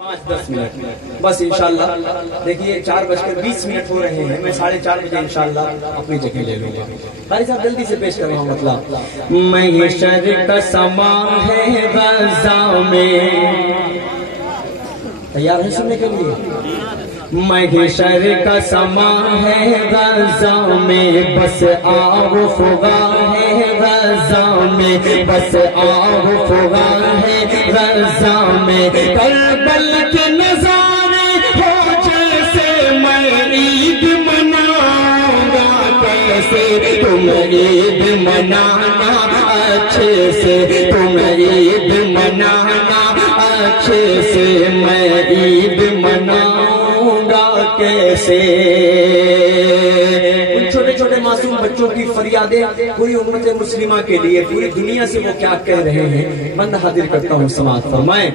5-10 minute بس انشاءاللہ. دیکھیے 4:20 ہو رہے ہیں. میں 4:30 بجے انشاءاللہ اپنی جگہ لے لوں گا. قاری صاحب جلدی سے پیش کر رہا ہوں. مطلب محشر کا سما ہے غزہ میں. تیار ہے سننے کے لیے؟ محشر کا سما ہے غزہ میں بس آو فغا ہے غزہ میں بس آو فغا ہے غزہ میں. کربل کے نظارے ہو جیسے میں عید مناؤں گا کیسے تم عید منانا اچھے سے تم عید منانا اچھے سے میں عید مناؤں گا کیسے. ان چھوٹے چھوٹے معصوم بچوں کی فریادیں پوری امت مسلمہ کے لیے پوری دنیا سے وہ کیا کہہ رہے ہیں بند حاضر کرتا ہوں. سماعت فرمائیں.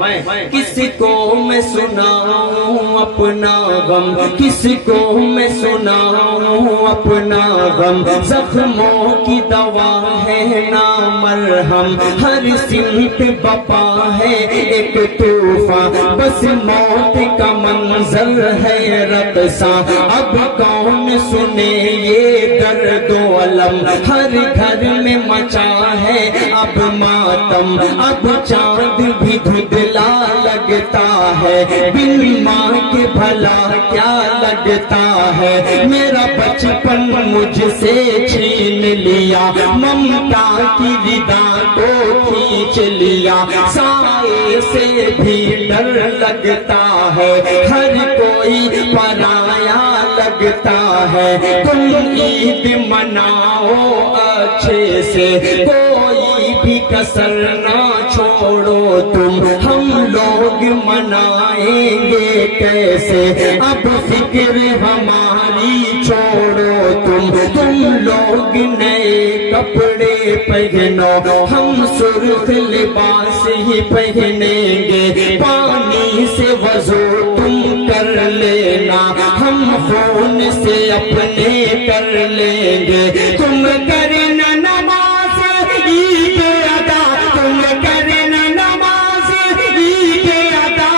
کسی کو میں سناؤں اپنا غم کسی کو میں سناؤں اپنا غم زخموں کی دوا ہے نا مرہم ہر سمت بپا ہے ایک طوفان بس موت کا منظر ہے رقصاں. اب کون سنے یہ درد و علم ہر گھر میں مچا ہے اب ماتم. اب چاند بھی دھندلا لگتا ہے بن ماں کے بھلا کیا لگتا ہے. میرا بچپن مجھ سے چھین لیا ممتا کی ردا کو کھینچ لیا. سائے سے بھی ڈر لگتا ہے ہر کوئی پرایا لگتا ہے. تم عید مناؤ اچھے سے کوئی بھی کسر نہ چھوڑو تم. ہم لوگ منائیں گے کیسے اب فکر ہماری چھوڑو تم. تم لوگ نئے کپڑے پہنو ہم سرخ لباس ہی پہنیں گے. پانی سے وضو تم کر لینا ہم خون سے اپنے کر لیں گے. تم کرنا نماز عید ادا تم کرنا نماز عید ادا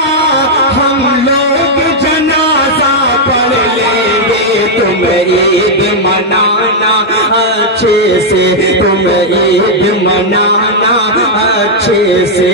ہم لوگ جنازہ پڑھ لیں گے. تم عید منانا اچھے سے تم عید منانا اچھے سے.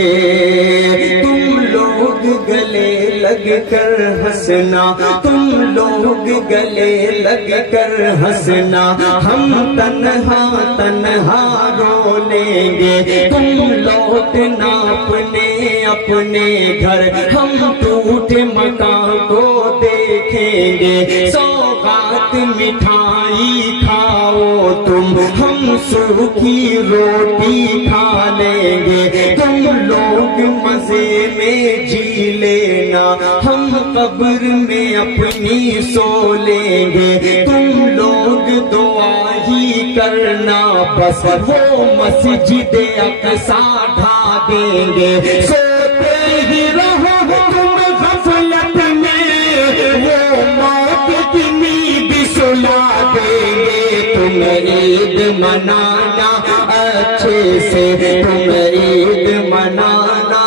تم لوگ گلے لگ کر ہنسنا تم لوگ گلے لگ کر ہنسنا ہم تنہا تنہا رو لیں گے. تم لوٹنا اپنے اپنے گھر ہم ٹوٹے مکان کو دیکھیں گے. سوغات مٹھائی کھاؤ تم ہم سوکھی روٹی کھا لیں گے. تم لوگ مزے میں جی لینا ہم قبر میں اپنی سو لیں گے. تم لوگ دعا ہی کرنا بس وہ مسجد اقصی ڈھا دیں گے. سوتے ہی رہو تم غفلت میں وہ موت کی نیند سلا دیں گے. تم عید منانا اچھے سے تم عید منانا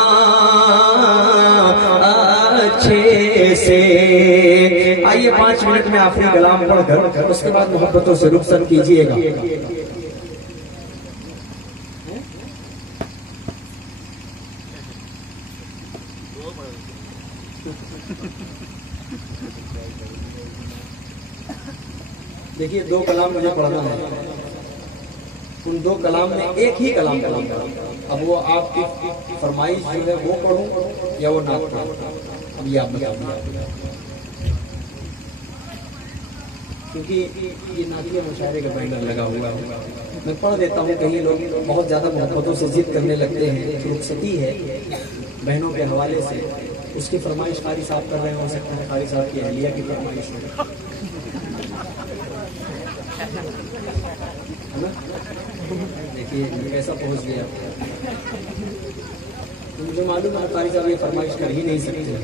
اچھے سے. آئیے 5 منٹ میں آخری کلام پڑھ کر اس کے بعد محبتوں سے رخصت کیجیے گا. دیکھیے 2 کلام مجھے پڑھنا ہے. ان 2 کلام میں ایک ہی کلام پڑھوں. اب وہ آپ کی فرمائش جو ہے وہ پڑھوں یا وہ نعت پڑھوں اب یہ آپ بتائیں. کیونکہ یہ نعتیہ مشاعرے کا بینر لگا ہوا ہے. میں پڑھ دیتا ہوں. کہیں لوگ بہت زیادہ محبتوں سے ضد کرنے لگتے ہیں. رخصتی ہے بہنوں کے حوالے سے اس کی فرمائش قاری صاحب کر رہے ہو سکتا ہے قاری صاحب کی اہلیہ کی فرمائش ہو. دیکھیے کیسا پہنچ گیا. مجھے معلوم ہے قاری صاحب یہ فرمائش کر ہی نہیں سکتے.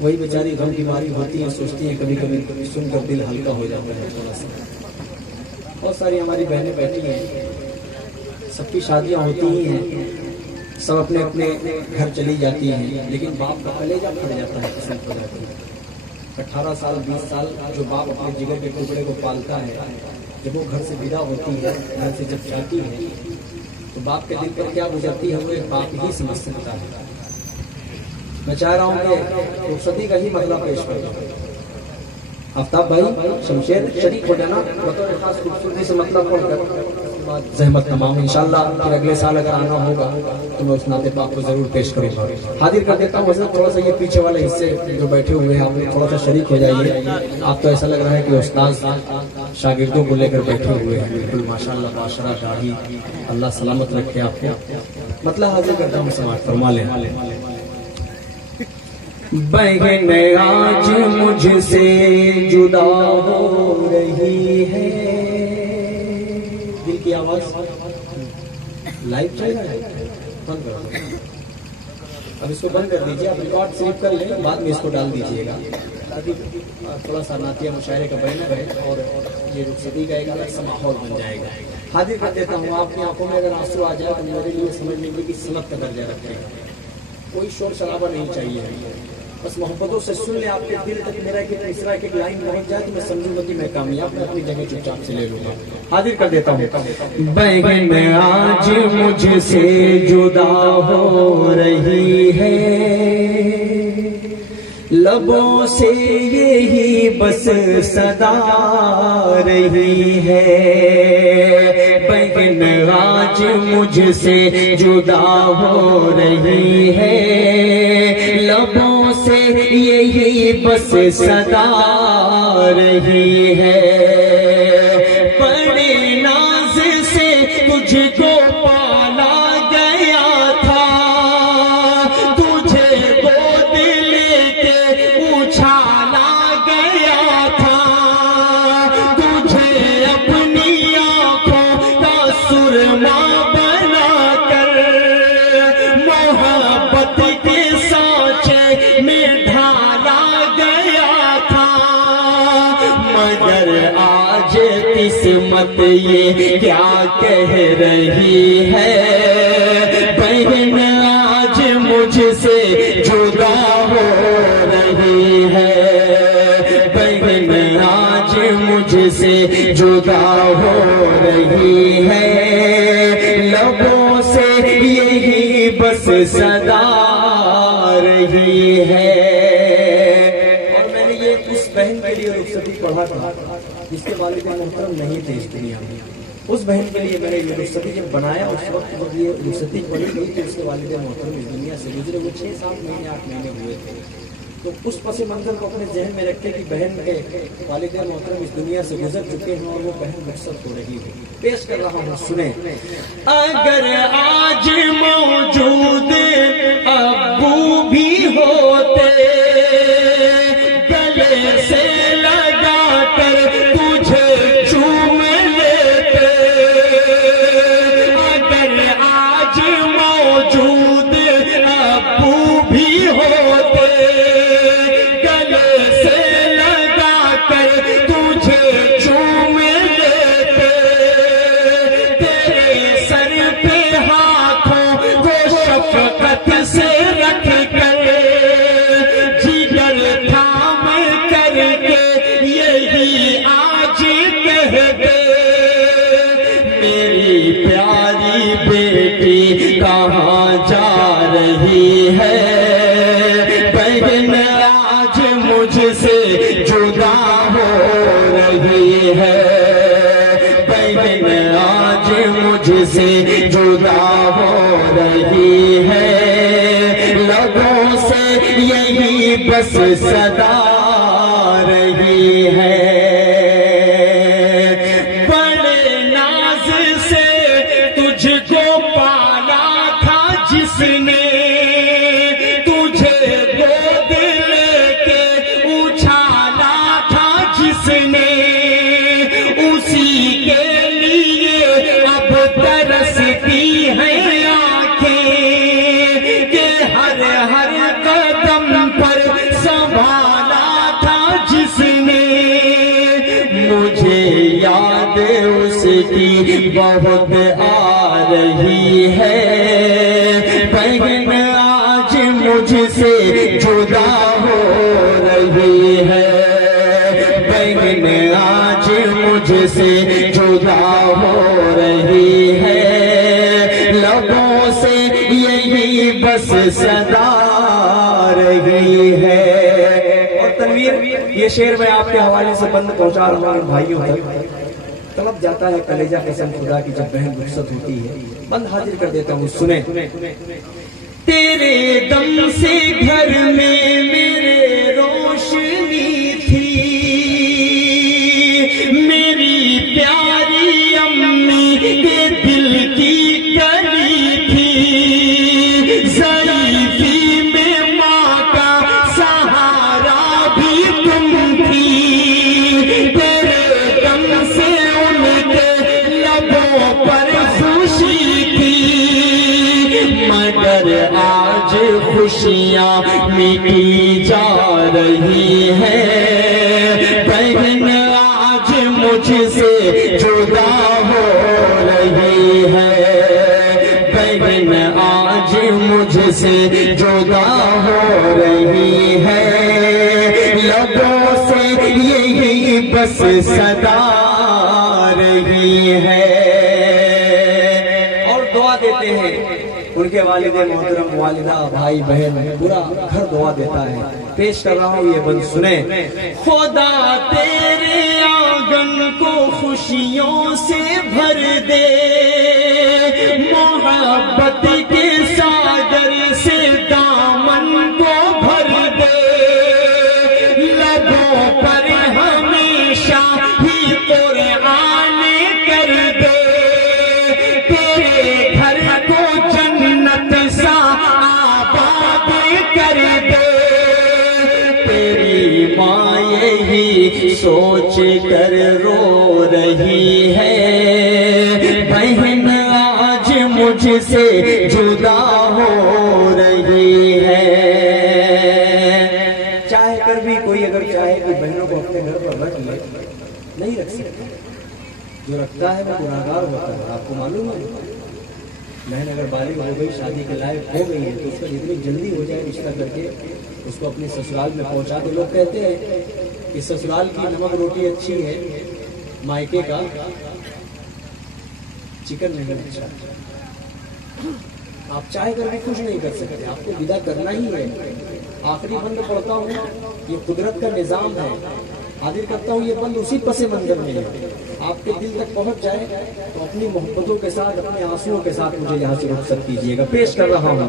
وہی بیچاری غم کی ماری ہوتی ہیں سوچتی ہیں کبھی کبھی سن کر دل ہلکا ہو جاتا ہے تھوڑا سا. بہت ساری ہماری بہنیں بیٹھی ہیں سب کی شادیاں ہوتی ہی ہیں سب اپنے اپنے گھر چلی جاتی ہیں، لیکن باپ کا کلیجہ پھٹ جاتا ہے قسم خدا کی۔ 18 سال 20 سال جو باپ اپنے جگر کے ٹکڑے کو پالتا ہے، جب وہ گھر سے ودا ہوتی ہے، گھر سے جب جاتی ہے، تو باپ کے دل پر کیا گزرتی ہے وہ ایک باپ ہی سمجھ سکتا ہے۔ میں چاہ رہا ہوں کہ رخصتی کا ہی مسئلہ پیش کروں۔ آفتاب بھائی شمشیر شریک ہو جانا بطور خاص خوبصورتی سے مطلب پڑھ کر زحمت تمام انشاءاللہ پھر اگلے سال اگر آنا ہوگا تو میں اس نعت پاک کو ضرور پیش کروں گا۔ حاضر کر دیتا ہوں حضرت تھوڑا سا یہ پیچھے والے حصے جو بیٹھے ہوئے ہیں آپ تھوڑا سا شریک ہو جائیے۔ آپ تو ایسا لگ رہا ہے کہ استاذ شاگردوں کو لے کر بیٹھے ہوئے ہیں، بالکل ماشاءاللہ معاشرہ داڑھی، اللہ سلامت رکھے آپ کو۔ مطلب حاضر کرتا ہوں سماعت فرما لیں۔ بہن آج مجھ سے جدا ہو رہی ہے، دل کی آواز لائیو چل رہا ہے، بند کر اب اس کو بند کر دیجیے، آپ ریکارڈ سیو کر لیں، بعد میں اس کو ڈال دیجیے گا تاکہ تھوڑا سا نعتیہ مشاعرے کا بیان رہے اور یہ رخصتی کا ایک الگ سا ماحول بن جائے گا۔ حاضر کر دیتا ہوں، آپ کی آنکھوں میں اگر آنسو آ جائے تو میرے لیے سمجھ لیجیے کہ صنعت کا درجہ رکھے، کوئی شور شرابہ نہیں چاہیے، بس محبتوں سے سن لیں، آپ کے دل تک میرا ایک تیسرا ایک لائن پہنچ جائے تو میں سمجھوں گا کہ میں کامیاب، میں اپنی جگہ چپ چاپ سے لے لوں گا۔ حاضر کر دیتا ہوں۔ بہن آج مجھ سے جدا ہو رہی ہے، لبوں سے یہی بس صدا رہی ہے، بہن آج مجھ سے جدا ہو رہی ہے، لبوں سے یہی بس صدا رہی ہے، بڑے ناز سے تجھ کو پالا گیا تھا، تجھے گود لے کے اچھالا گیا تھا، تجھے اپنی آنکھوں کا سرما بنا کر محبت کے سانچے میں ڈھالا گیا تھا، مگر آج قسمت یہ کیا کہہ رہی ہے، بہن آج مجھ سے جدا ہو رہی ہے، بہن آج مجھ سے جدا ہو رہی ہے، لبوں سے یہی بس صدا رہی ہے۔ اور میں نے یہ اس بہن کے لیے رخصتی پڑھا تھا جس کے والدین محترم نہیں تھے اس دنیا میں، اس بہن کے لیے میں نے یہ رخصتی جب بنایا، اس وقت جب یہ رخصتی پڑھی گئی تو اس کے والدین محترم اس دنیا سے گزرے، وہ 6-7 مہینے 8 مہینے ہوئے تھے۔ تو اس پس منظر کو اپنے ذہن میں رکھے کہ بہن کے والدین محترم اس دنیا سے گزر چکے ہیں اور وہ بہن رخصت ہو رہی ہے، پیش کر رہا ہوں سنیں۔ اگر آج موجود ابو بھی ہوتے، گلے سے لگا کر تجھے چوم لیتے، اگر آج موجود ابو بھی ہوتے، گلے سے لگا کر تجھے چوم لیتے، تیرے سر پہ ہاتھوں کو شفقت سے رکھ کر جگر تھام کر کے یہی آج کہتے، میری پیاری بیٹی کہاں جا رہی ہے، بہن آج مجھ سے جدا ہو رہی ہے، بہن آج مجھ سے جدا ہو رہی ہے، لبوں سے یہی بس صدا رہی ہے، بڑے ناز سے تجھ کو پالا تھا جس نے، تجھے گود لے کے اچھالا تھا جس نے، اسی کے لیے اب ترستی ہیں آنکھیں کہ ہر ہر قدم پر سنبھالا تھا جس نے، مجھے یاد اس کی بہت آ رہی ہے، مجھ سے جدا ہو رہی ہے، بہن آج مجھ سے جدا ہو رہی ہے، لبوں سے یہی بس صدا رہی ہے۔ اور تنویر، یہ شعر میں آپ کے حوالے سے بند پہنچا رہا ہوں بھائیوں تک۔ طلب جاتا ہے کلیجہ قسم خدا کی جب بہن رخصت ہوتی ہے، بند حاضر کر دیتا ہوں، سنیں۔ تیرے دم سے گھر میں میرے روشنی تھی، میری پیاری امی کے دل کی کلی تھی، ضعیفی میں ماں کا سہارا بھی تم تھی، تیرے دم سے ان کے لبوں پر خوشی تھی، مگر آج خوشیاں مٹی جا رہی ہیں، بہن آج مجھ سے جدا ہو رہی ہے، بہن آج مجھ سے جدا ہو رہی ہے، لبوں سے یہی بس صدا رہی ہے۔ اور دعا دیتے ہیں ان کے والد محترم، والدہ، بھائی بہن، پورا گھر دعا دیتا ہے۔ پیش کر رہا ہوں یہ بند، سنیں۔ خدا تیرے آنگن کو خوشیوں سے بھر دے، محبت کے ساگر سے دامن کو بھر دے، لبوں پر ہمیشہ ہی قرآن کر دے، تیرے گھر کو جنت سا آباد کر دے، تیری ماں یہی سوچ کر رو رہی ہے، بہن آج مجھ سے جدا ہو رہی ہے۔ چاہے کر بھی کوئی اگر چاہے کہ بہنوں کو اپنے گھر پر رکھ لے، نہیں رکھ سکتا، جو رکھتا ہے وہ گناہگار ہوتا ہے، آپ کو معلوم ہے۔ بہن اگر بالغ ہو گئی، شادی کے لائق ہو گئی ہے، تو اس کا جتنی جلدی ہو جائے رشتہ کر کے اس کو اپنے سسرال میں پہنچا دے۔ لوگ کہتے ہیں کہ سسرال کی نمک روٹی اچھی ہے، مائکے کا چکن نہیں اچھا۔ آپ چاہے کر بھی خوش نہیں کر سکتے، آپ کو ودا کرنا ہی ہے۔ آخری بند پڑھتا ہوں، یہ قدرت کا نظام ہے، حاضر کرتا ہوں یہ بند اسی پس منظر میں ہے، آپ کے دل تک پہنچ جائے تو اپنی محبتوں کے ساتھ، اپنے آنسوؤں کے ساتھ مجھے یہاں سے رخصت کیجیے گا۔ پیش کر رہا ہوں۔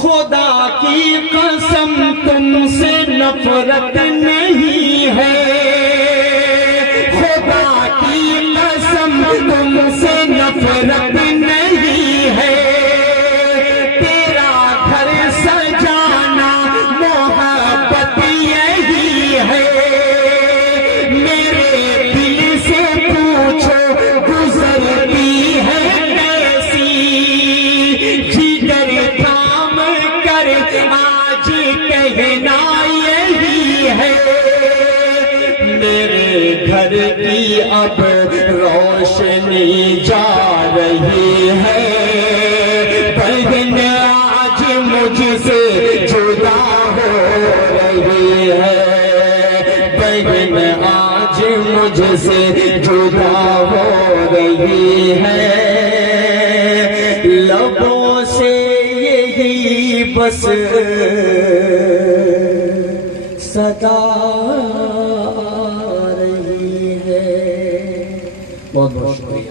خدا کی قسم تم سے نفرت نہیں ہے، خدا کی قسم تم سے نفرت نہیں ہے، تیرا گھر سجانا محبت یہی ہے، میرے دل سے پوچھو گزرتی ہے کیسی، جگر تھام کر آج کہنا یہی ہے، میرے گھر کی اب روشنی جا رہی ہے، بہن آج مجھ سے جدا ہو رہی ہے، بہن آج مجھ سے جدا ہو رہی ہے، لبوں سے یہی بس صدا رہی ہے۔ بہت بہت شکریہ۔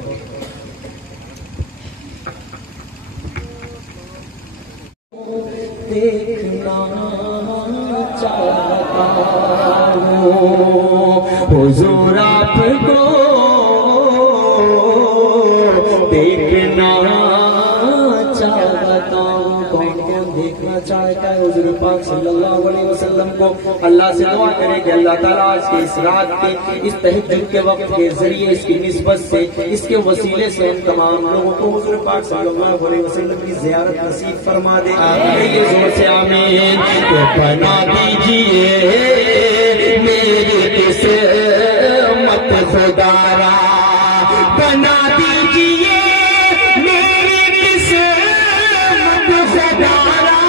دیکھنا چاہتا ہوں حضور آپ کو، دیکھنا چاہتا ہوں۔ کون کون دیکھنا چاہتا ہے حضور پاک صلی اللہ علیہ وسلم کو؟ اللہ سے دعا کریں کہ اللہ تعالیٰ آج کے اس رات کے، اس تہجد کے وقت کے ذریعے، اس کی نسبت سے، اس کے وسیلے سے ہم تمام لوگوں کو حضور پاک صلی اللہ علیہ وسلم کی زیارت نصیب فرما دے۔ آمین، زور سے آمین۔ بنا دیجئے میری قسمت خدارا، بنا دیجئے میری قسمت خدارا،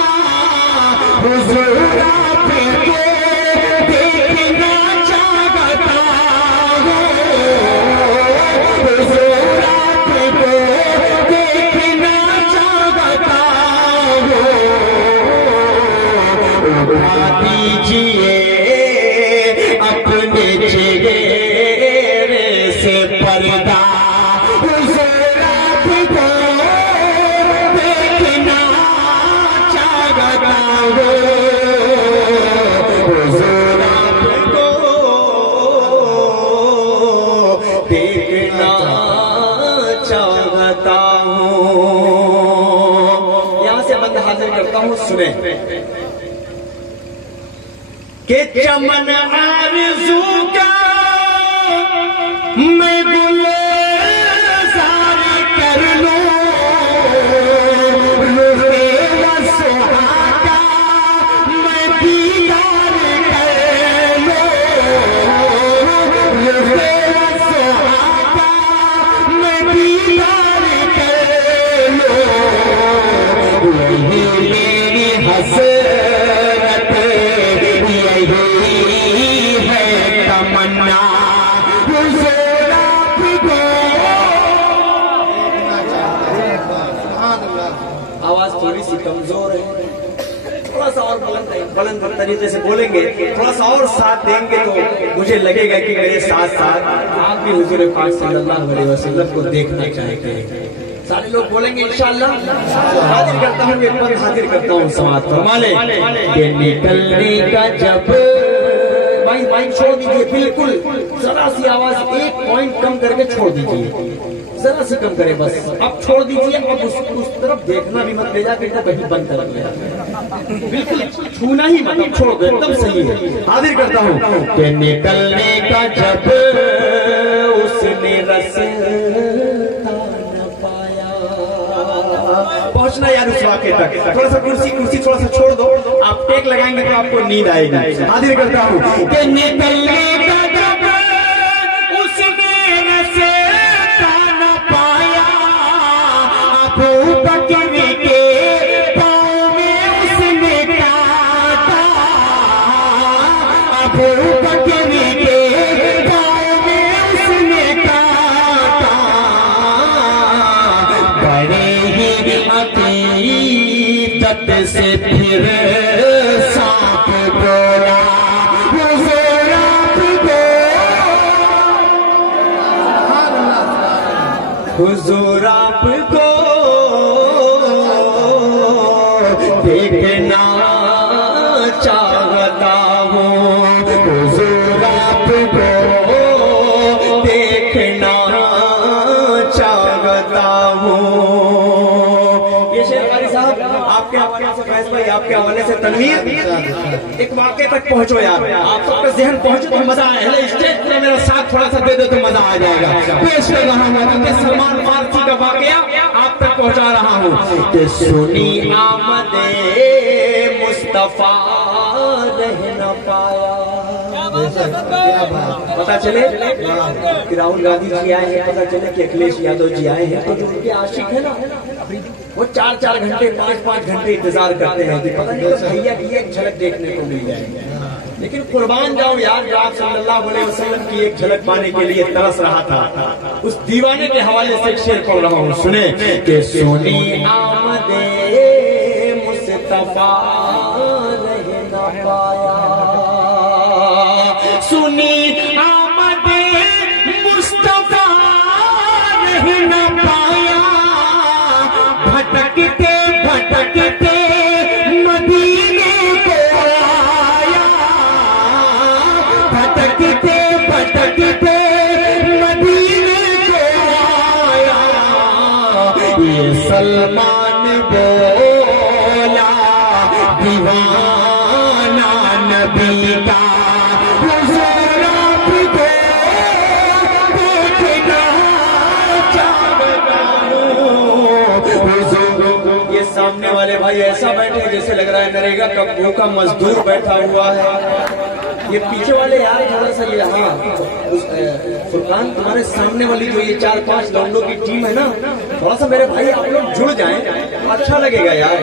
دیجئے اپنے چہرے سے پردہ حضور آپ کو دیکھنا چاہتا ہوں حضور آپ کو دیکھنا چاہتا ہوں یہاں سے بند حاضر کرتا ہوں سنیں کہ چمن آرزو کا میں گلزار کر لوں روحے وسعا کا میں دیدار کر لوں روحے وسعا کا میں دیدار کر لوں وہی میری حسرت آواز تھوڑی سی کمزور ہے تھوڑا سا اور بلند طریقے سے بولیں گے تھوڑا سا اور ساتھ دیں گے تو مجھے لگے گا کہ میرے ساتھ ساتھ آپ بھی حضور پاک صلی اللہ علیہ وسلم کو دیکھنا چاہتے ہیں سارے لوگ بولیں گے انشاءاللہ حاضر کرتا ہوں ایک بار حاضر کرتا ہوں سماعت فرما لیں کہ نکلنے کا جب مائک چھوڑ دیجئے بالکل ذرا سی آواز ایک پوائنٹ کم کر کے چھوڑ دیجئے ذرا سی کم کرے بس اب چھوڑ دیجئے اب اس طرف دیکھنا بھی مت لے جا کہ کہیں بند کر لیا بالکل چھونا ہی مت چھوڑ دو ایک دم صحیح ہے حاضر کرتا ہوں کہ نکلنے کا جب اس نے رستا نہ پایا پہنچنا یار اس واقعے تک تھوڑا سا کرسی تھوڑا سا چھوڑ دو آپ ٹیک لگائیں گے تو آپ کو نیند آئے گی حاضر کرتا ہوں کہ نکلنے کا جب اس نے رستا نہ پایا ابو بکر کے پاؤں میں اس نے کاٹا ابو بکر کے پاؤں میں اس نے کاٹا بڑے ہی عقیدت سے پھر سانپ بولا حضور آپ کو حضور آپ کو دیکھنا چاہتا ہوں حضور آپ کو دیکھنا چاہتا ہوں یہ شیخ قاری صاحب آپ کے حوالے سے تنویر ایک واقعے تک پہنچو یار آپ سب کا ذہن پہنچو تو مزہ آئے اسٹیج پر میرا ساتھ تھوڑا سا دے دو تو مزہ آ جائے گا پیش کر رہا ہوں کہ سلمان فارسی کا واقعہ آپ تک پہنچا رہا ہوں کہ سنی آمد مصطفیٰ رہ نہ پایا پتا چلے کہ راہل گاندھی جی آئے ہیں پتا چلے کہ اکھلیش یادو جی آئے ہیں تو جو ان کے عاشق ہیں نا وہ 4-4 گھنٹے 5-5 گھنٹے انتظار کرتے ہیں کہ پتہ نہیں بھیا کی ایک جھلک دیکھنے کو مل جائے لیکن قربان جاؤ یار جو آپ صلی اللہ علیہ وسلم کی ایک جھلک پانے کے لیے ترس رہا تھا اس دیوانے کے حوالے سے ایک شعر پڑھ رہا ہوں سنیں کہ سنی آمد مصطفیٰ رہ نہ پایا سنی آمد مصطفیٰ رہ نہ پایا بھٹکتے بھٹکتے مدینے کو آیا بھٹکتے بھٹکتے مدینے کو آیا یہ سلمان بولا دیوانہ نبی کا حضور آپ کو دیکھنا چاہتا ہوں یہ سامنے والے بھائی ایسا بیٹھے جیسے لگ رہا ہے نریگا کا بھوکا مزدور بیٹھا ہوا ہے یہ پیچھے والے یار تھوڑا سا یہ ہاں فرقان تمہارے سامنے والی جو یہ 4-5 لونڈوں کی ٹیم ہے نا تھوڑا سا میرے بھائی آپ لوگ جڑ جائیں اچھا لگے گا یار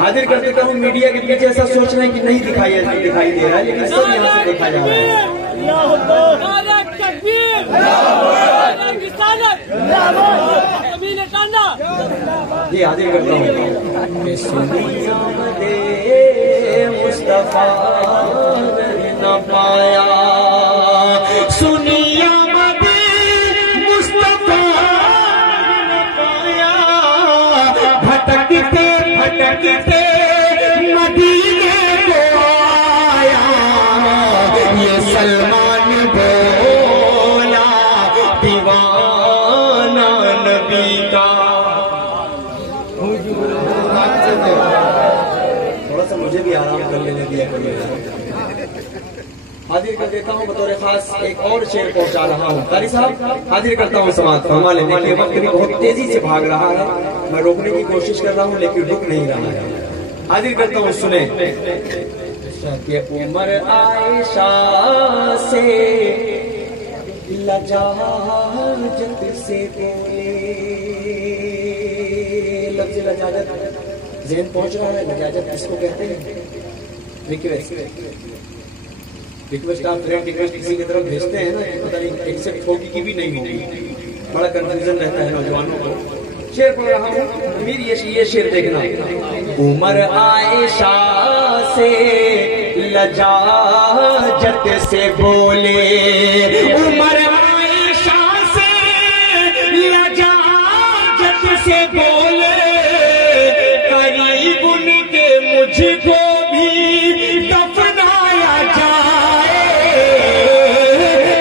حاضر کر دیتا ہوں میڈیا کے پیچھے ایسا سوچ رہے ہیں کہ نہیں دکھائی دے رہا ہے لیکن سب یہاں سے دیکھا جا رہا ہے یہ حاضر کرتا ہوں مصطفیٰ نہ پایا سنی آمد مصطفیٰ نہ پایا بھٹکتے بھٹکتے مدینے کو آیا یہ سلمان بولا دیوانہ نبی کا تھوڑا سا مجھے بھی آرام کر لینے دیا کریے حاضر کر دیتا ہوں بطور خاص ایک اور شعر پہنچا رہا ہوں قاری صاحب حاضر کرتا ہوں سماعت فرما لینے کے وقت بھی بہت تیزی سے بھاگ رہا ہے میں روکنے کی کوشش کر رہا ہوں لیکن رک نہیں رہا ہے حاضر کرتا ہوں سنیں کہ عمر عائشہ سے لجاجت سے بولے لفظ لجاجت ذہن پہنچ رہا ہے لجاجت کس کو کہتے ہیں ریکویسٹ آپ فرینڈ ریکویسٹ کسی کی طرف بھیجتے ہیں نا پتہ نہیں ایکسیپٹ ہوگی کہ بھی نہیں ہوگی بڑا کنفیوژن رہتا ہے نوجوانوں کو شعر پڑھ رہا ہوں امیر یہ شعر دیکھنا عمر عائشہ سے لجاجت سے بولے عمر عائشہ سے لجاجت سے بولے قریب ان کے مجھ کو بھی دفنایا جائے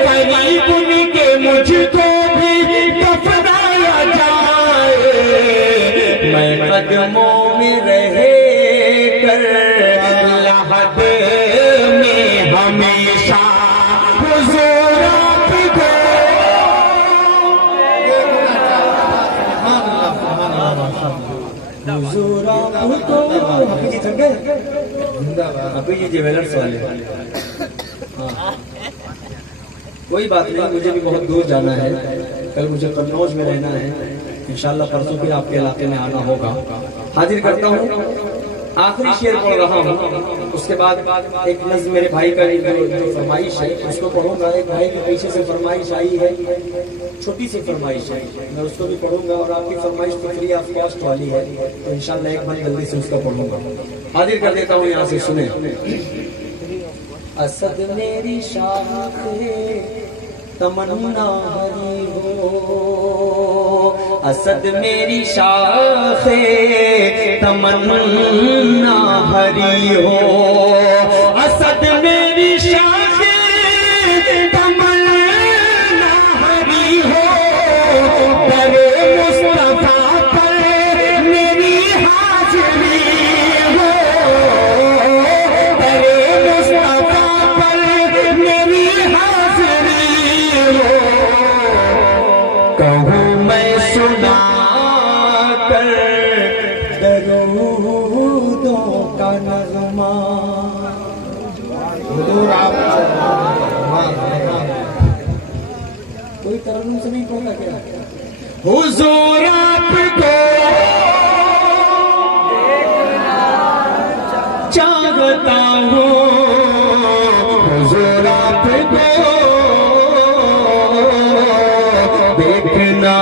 قریب ان کے مجھ کو بھی دفنایا جائے میں قدموں میں رہے کر لحد میں ہمیشہ حضور آپ کو حضور آپ کو حفیظ جی تھک گئے حفیظ جی جیولرز والے کوئی بات نہیں مجھے بھی بہت دور جانا ہے کل مجھے قنوج میں رہنا ہے انشاءاللہ پرسوں بھی آپ کے علاقے میں آنا ہوگا حاضر کرتا ہوں آخری شعر پڑھ رہا ہوں اس کے بعد ایک نظم میرے بھائی کا جو فرمائش ہے اس کو پڑھوں گا ایک بھائی کے پیچھے سے فرمائش آئی ہے چھوٹی سی فرمائش ہے میں اس کو بھی پڑھوں گا اور آپ کی فرمائش تو فری آف کاسٹ والی ہے تو انشاءاللہ ایک بار جلدی سے اس کا پڑھوں گا حاضر کر دیتا ہوں یہاں سے سنیں اسد میری شاخ تمنا ہری ہو اسد میری شاخ تمنا ہری ہو اسد میری شاخ تمنا ہری ہو در مصطفیٰ پر میری حاضری ہو در مصطفیٰ پر میری حاضری ہو کہوں میں سنا کر درودوں کا نغمہ حضور آپ کوئی ترنم سے نہیں پڑھتا کیا حضور آپ کو چاہتا ہوں حضور آپ کو دیکھنا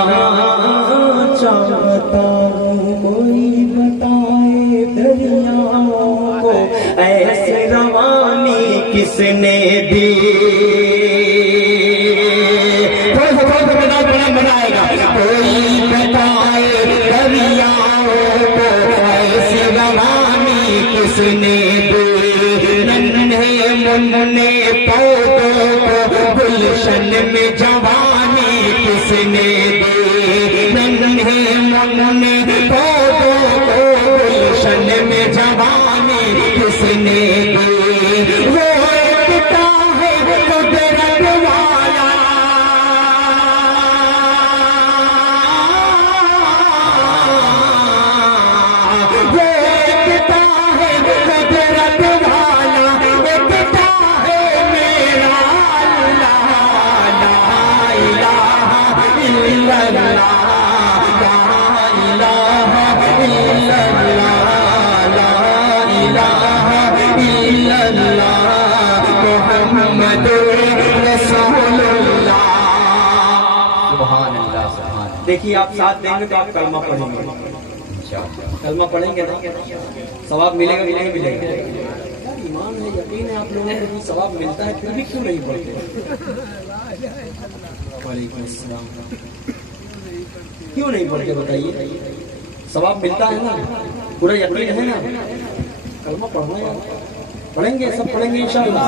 چاہتا ہوں کوئی بتائے دریاؤں کو ایسی روانی کس نے دی کوئی بتائے دریاؤں کو ایسی روانی کس نے دی ننھے مننے پودوں کو گلشن میں جوانی کس نے دی ننھے مننے پودوں کو گلشن میں جوانی کس نے دی وہ ایکتا ہے قدرت والا وہ ایکتا ہے قدرت والا ایکتا ہے میرا اللہ لا الہ الا اللہ لا الہ الا اللہ لا الہ الا اللہ محمد رسول اللہ سبحان اللہ سبحان اللہ دیکھیے آپ ساتھ دیں گے تو آپ کلمہ پڑھیں گے کلمہ پڑھیں گے نا ثواب ملے گا کہ نہیں ملے گا ایمان ہے, یقین ہے آپ لوگوں کو بھی ثواب ملتا ہے, پھر بھی کیوں نہیں پڑھتے؟ وعلیکم السلام. کیوں نہیں پڑھتے بتائیے؟ ثواب ملتا ہے نا, پورا یقین ہے نا. کلمہ پڑھنا ہے, پڑھیں گے, سب پڑھیں گے انشاءاللہ.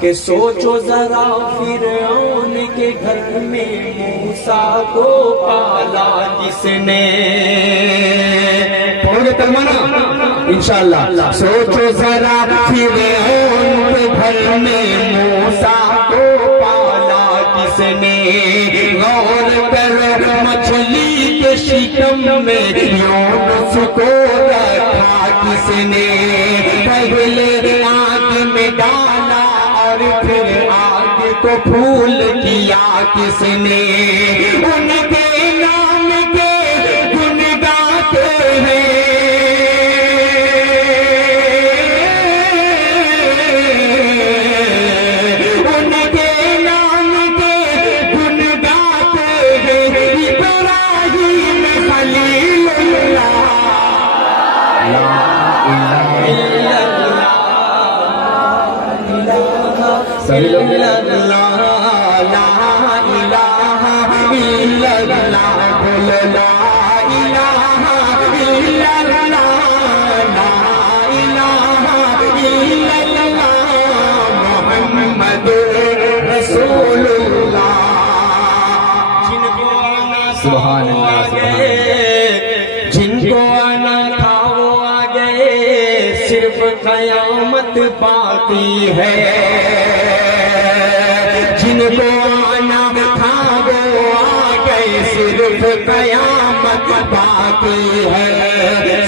کہ سوچو ذرا فرعون کے گھر میں موسیٰ کو پالا جس نے. پڑھو گے کلمہ نا انشاءاللہ. سوچو ذرا فرعون کے گھر میں موسیٰ کو پالا جس نے. غور کر مچھلی کے شکم میں یونس کو رکھا کس نے. پہلے آگ میں ڈالا اور پھر آگ کو پھول کیا کس نے. ان کے نام کے گن گاتے ہیں, ان کے نام کے گن گاتے ہیں. ابراہیم خلیل اللہ, صلی اللہ لا الہ الا اللہ, قل لا الہ الا اللہ, لا الہ الا اللہ, محمد رسول اللہ. جن کو آنا سبحان اللہ, جن کو آنا تھا وہ آ گئے, صرف قیامت باقی ہے. جن کو آنا تھا وہ آ گئے, صرف قیامت باقی ہے.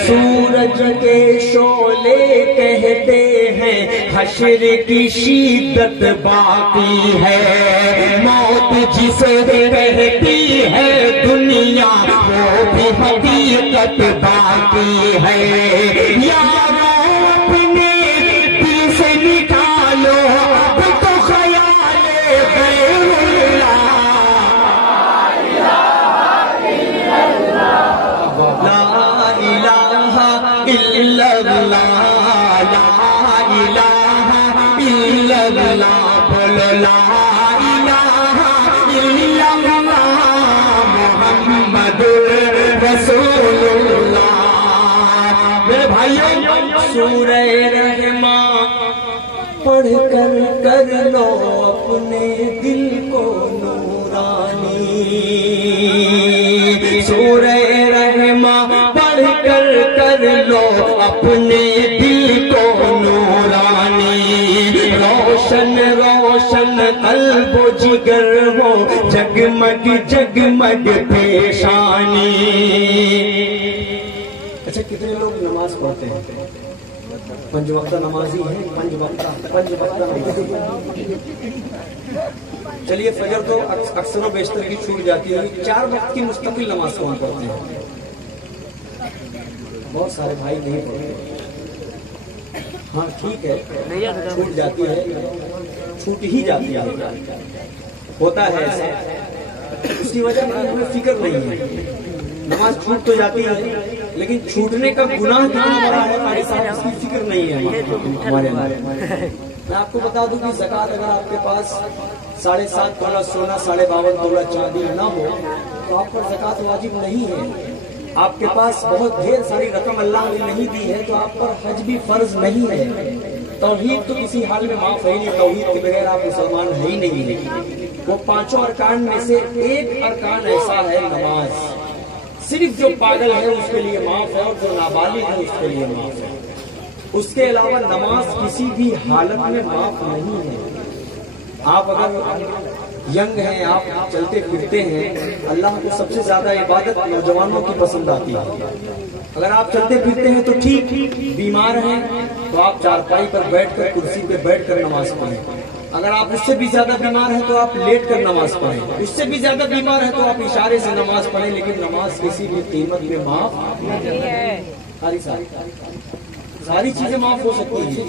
سورج کے شعلے کہتے ہیں حشر کی شدت باقی ہے. موت جسے کہتی ہے دنیا وہ بھی حقیقت باقی ہے. یارو اپنے دل سے نکالو اب تو خیال غیر اللہ, لا الہ الا اللہ, لا الہ الا اللہ, بولو لا الہ الا اللہ, محمد رسول اللہ. میرے بھائیوں, سورہ رحمان پڑھ کر لو اپنے دل کو نورانی. سورہ رحمان پڑھ کر لو اپنے دل کو نورانی. روشن روشن قلب و جگر ہو, جگمگ جگمگ پیشانی. اچھا, کتنے لوگ نماز پڑھتے ہیں؟ پنج وقتہ نمازی ہیں, پنج وقتہ نمازی. چلیے فجر تو اکثر و بیشتر کی چھوٹ جاتی ہے, 4 وقت کی مستقل نماز کون پڑھتے ہیں؟ بہت سارے بھائی نہیں پڑھتے. ہاں ٹھیک ہے, چھوٹ جاتی ہے, چھوٹ ہی جاتی ہے, ہوتا ہے ایسا. اس کی وجہ سے ہمیں فکر نہیں ہے. نماز چھوٹ تو جاتی ہے لیکن چھوٹنے کا گناہ کتنا بڑا ہے ہمارے ساتھ اس کی فکر نہیں ہے ہمارے اندر. میں آپ کو بتا دوں کہ زکوٰۃ اگر آپ کے پاس 7.5 تولہ سونا, 52 تولہ چاندی نہ ہو تو آپ پر زکوٰۃ واجب نہیں ہے. آپ کے پاس بہت ڈھیر ساری رقم اللہ نے نہیں دی ہے تو آپ پر حج بھی فرض نہیں ہے. توحید تو کسی حال میں معاف ہے نہیں, توحید کے بغیر آپ مسلمان ہے ہی نہیں. وہ 5 ارکان میں سے ایک ارکان ایسا ہے نماز. صرف جو پاگل ہے اس کے لیے معاف ہے اور جو نابالغ ہے اس کے لیے معاف ہے. اس کے علاوہ نماز کسی بھی حالت میں معاف نہیں ہے. آپ اگر ینگ ہیں, آپ چلتے پھرتے ہیں, اللہ کو سب سے زیادہ عبادت نوجوانوں کی پسند آتی ہے. اگر آپ چلتے پھرتے ہیں تو ٹھیک, بیمار ہیں تو آپ چارپائی پر بیٹھ کر, کرسی پہ بیٹھ کر نماز پڑھیں. اگر آپ اس سے بھی زیادہ بیمار ہیں تو آپ لیٹ کر نماز پڑھیں. اس سے بھی زیادہ بیمار ہے تو آپ اشارے سے نماز پڑھیں, لیکن نماز کسی بھی قیمت میں معاف نہیں ہے. ساری چیزیں معاف ہو سکتی ہیں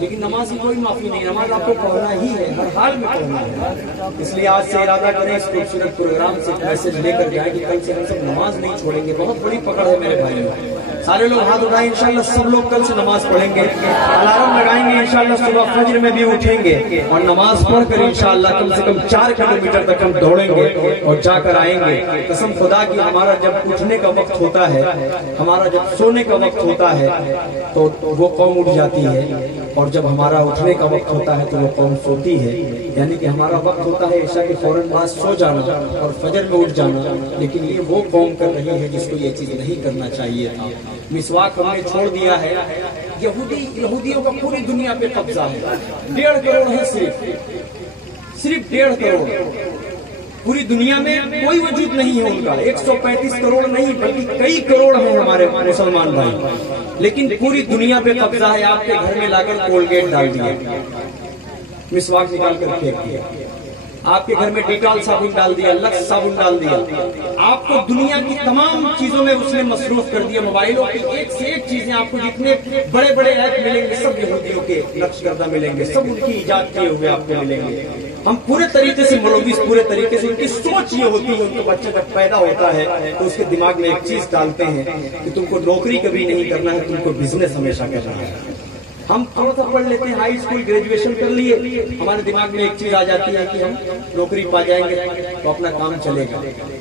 لیکن نماز کی کوئی معافی نہیں. نماز آپ کو پڑھنا ہی ہے, ہر حال میں پڑھنا ہے. اس لیے آج سے ارادہ کریں, اس خوبصورت پروگرام سے میسج لے کر جائیں کہ کل سے ہم سب نماز نہیں چھوڑیں گے. بہت بڑی پکڑ ہے میرے بھائیوں. سارے لوگ ہاتھ اٹھائیں، انشاءاللہ سب لوگ کل سے نماز پڑھیں گے، الارم لگائیں گے، انشاءاللہ صبح فجر میں بھی اٹھیں گے اور نماز پڑھ کر انشاءاللہ کم سے کم 4 کلومیٹر تک ہم دوڑیں گے اور جا کر آئیں گے۔ قسم خدا کی ہمارا جب اٹھنے کا وقت ہوتا ہے، ہمارا جب سونے کا وقت ہوتا ہے تو وہ قوم اٹھ جاتی ہے، اور جب ہمارا اٹھنے کا وقت ہوتا ہے تو وہ قوم سوتی ہے۔ یعنی کہ ہمارا وقت ہوتا ہے عشاء کے فوراً بعد سو جانا اور فجر میں اٹھ جانا، لیکن یہ وہ قوم کر رہی ہے جس کو یہ چیز نہیں کرنا چاہیے تھا۔ مسواک ہم نے چھوڑ دیا ہے۔ یہودیوں کا پوری دنیا پہ قبضہ ہے، 1.5 کروڑ ہے، صرف 1.5 کروڑ۔ پوری دنیا میں کوئی وجود نہیں ہے ان کا، 135 کروڑ نہیں بلکہ کئی کروڑ ہیں ہمارے مسلمان بھائی، لیکن پوری دنیا پہ قبضہ ہے۔ آپ کے گھر میں لا کر کولگیٹ ڈال دیا، مسواک نکال کر پھینک دیا، آپ کے گھر میں ڈیٹال صابن ڈال دیا، لکس صابن ڈال دیا، آپ کو دنیا کی تمام چیزوں میں اس نے مصروف کر دیا۔ موبائلوں کی ایک سے ایک چیزیں آپ کو جتنے بڑے بڑے ایپ ملیں گے سب یہودیوں کے نقش کردہ ملیں گے، سب ان کی ایجاد کیے ہوئے آپ کو ملیں گے۔ ہم پورے طریقے سے ملوث، پورے طریقے سے ان کی سوچ یہ ہوتی ہے، ان کو بچہ جب پیدا ہوتا ہے تو اس کے دماغ میں ایک چیز ڈالتے ہیں کہ تم کو نوکری کبھی نہیں کرنا ہے، تم کو بزنس ہمیشہ کرنا ہے۔ ہم تھوڑا سا پڑھ لیتے ہیں، ہائی اسکول گریجویشن کر لیے، ہمارے دماغ میں ایک چیز آ جاتی ہے کہ ہم نوکری پا جائیں گے تو اپنا کام چلے گا،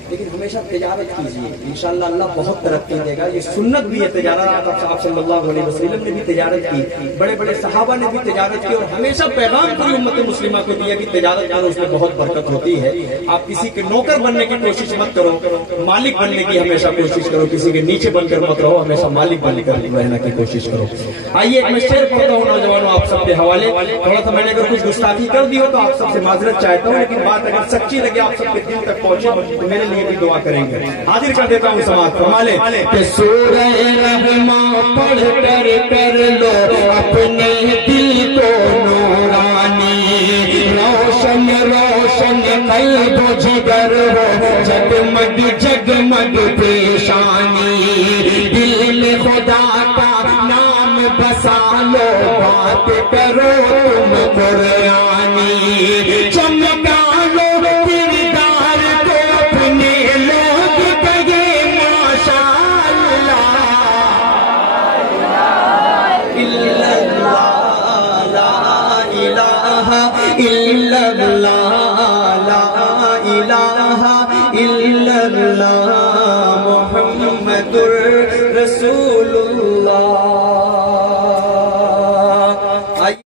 لیکن ہمیشہ تجارت کیجیے، انشاءاللہ اللہ بہت ترقی دے گا۔ یہ سنت بھی ہے تجارت، آپ صلی اللہ علیہ وسلم نے بھی تجارت کی، بڑے بڑے صحابہ نے بھی تجارت کی، اور ہمیشہ پیغام پوری امت مسلمہ کو دیا کہ تجارت کرو، اس میں بہت برکت ہوتی ہے۔ آپ کسی کے نوکر بننے کی کوشش مت کرو، مالک بننے کی ہمیشہ کوشش کرو، کسی کے نیچے بن کر مت رہو، ہمیشہ مالک بن کر رہنے کی کوشش کرو۔ آئیے میں شعر پڑھتا ہوں نوجوانوں آپ سب کے حوالے، تھوڑا سا میں نے اگر کچھ گستاخی کر دی ہو تو آپ سب سے معذرت چاہتا ہوں، لیکن بات اگر سچی لگے، آپ سب کے دل تک پہنچے تو میرے لیے بھی دعا کریں گے۔ حاضر کر دیتا ہوں سماعت فرما لیں کہ سورہ رحماں پڑھ کر لو اپنے دل کو نورانی، روشن روشن قلب و جگر ہو، جگمگ جگمگ پیشانی، دل میں خدا کا نام بسا لو، بات کرو تم قرآنی، چمکا لو کردار کو اپنے، لوگ کہے ماشاءاللہ، الا اللہ لا الہ الا اللہ لا الہ الا اللہ محمد رسول اللہ۔